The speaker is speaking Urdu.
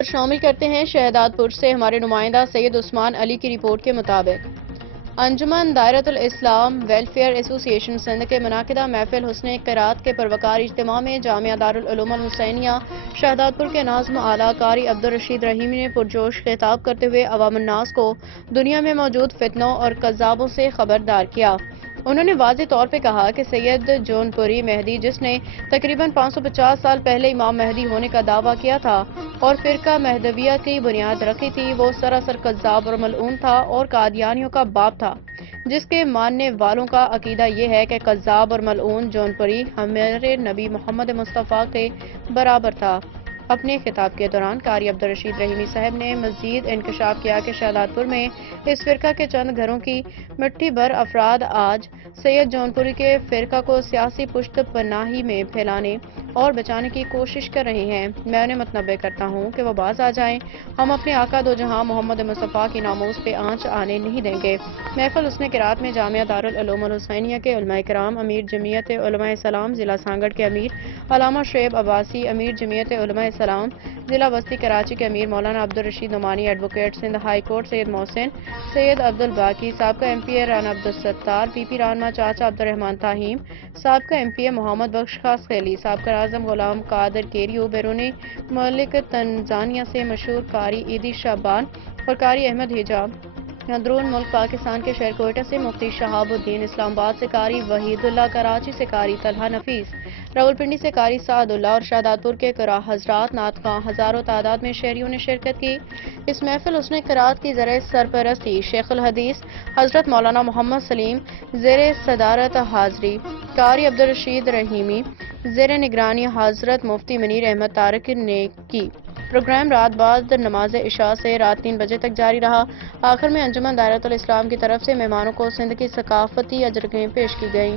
شامل کرتے ہیں۔ شہداد پور سے ہمارے نمائندہ سید عثمان علی کی رپورٹ کے مطابق انجمن دائرۃ الاسلام ویلفیئر ایسوسی ایشن سندھ کے منعقدہ محفل حسن قرات کے پروقار اجتماع میں جامعہ دارالعلوم الحسینیہ شہداد پور کے ناظم اعلیٰ قاری عبدالرشید رحیمی نے پرجوش خطاب کرتے ہوئے عوام الناس کو دنیا میں موجود فتنوں اور کذابوں سے خبردار کیا۔ انہوں نے واضح طور پہ کہا کہ سید جون پوری مہدی، جس نے تقریباً 550 سال پہلے امام مہدی ہونے کا دعویٰ کیا تھا اور فرقہ مہدویہ کی بنیاد رکھی تھی، وہ سراسر کذاب اور ملعون تھا اور قادیانیوں کا باپ تھا، جس کے ماننے والوں کا عقیدہ یہ ہے کہ کذاب اور ملعون جون پوری ہمارے نبی محمد مصطفیٰ کے برابر تھا۔ اپنے خطاب کے دوران قاری عبدالرشید رحیمی صاحب نے مزید انکشاف کیا کہ شہداد پور میں اس فرقہ کے چند گھروں کی مٹھی بھر افراد آج سید جون پوری کے فرقہ کو سیاسی پشت پناہی میں پھیلانے اور بچانے کی کوشش کر رہے ہیں۔ میں انہیں متنبہ کرتا ہوں کہ وہ باز آ جائیں، ہم اپنے آقا دو جہاں محمد مصطفیٰ کی ناموس پہ آنچ آنے نہیں دیں گے۔ محفل حسن قرات میں جامعہ دارالعلوم الحسینیہ کے علماء کرام، امیر جمعیت علماء اسلام ضلع سانگڑ کے امیر علامہ شعیب عباسی، امیر جمعیت علماء اسلام ضلع وسطی کراچی کے امیر Maulana Abdul Rasheed Nomani, advocate Sindh high court Syed Mohsin Syed Abdul Baqi, سابقہ M P A Rana Abdul Sattar, P P رہنما چاچا عبدالرحمان تاہیم، سابقہ ایم پی اے محمد بخش خاص خیلی، سابقہ اعظم غلام قادر کیریو، بیرونی ملک تنزانیہ سے مشہور قاری ایدی شعبان اور قاری احمد حجاب، اندرون ملک پاکستان کے شہر کوئٹہ سے مفتی شہاب الدین، اسلام آباد سے قاری وحید اللہ، کراچی سے قاری طلحہ نفیس، راولپنڈی سے قاری سعد اللہ اور شہداد پور کے قرا حضرات نعت خواں ہزاروں تعداد میں شہریوں نے شرکت کی۔ اس محفل حسن قرات کی زیر سرپرستی شیخ الحدیث حضرت مولانا محمد سلیم زیر صدارت حاضری قاری عبدالرشید رحیمی، زیر نگرانی حضرت مفتی منیر احمد طارق نے کی۔ پروگرام رات بعد نماز عشاء سے رات 3 بجے تک جاری رہا۔ آخر میں انجمن دائرۃ الاسلام کی طرف سے مہمانوں کو سندھ کی ثقافتی اجرکیں پیش کی گئیں۔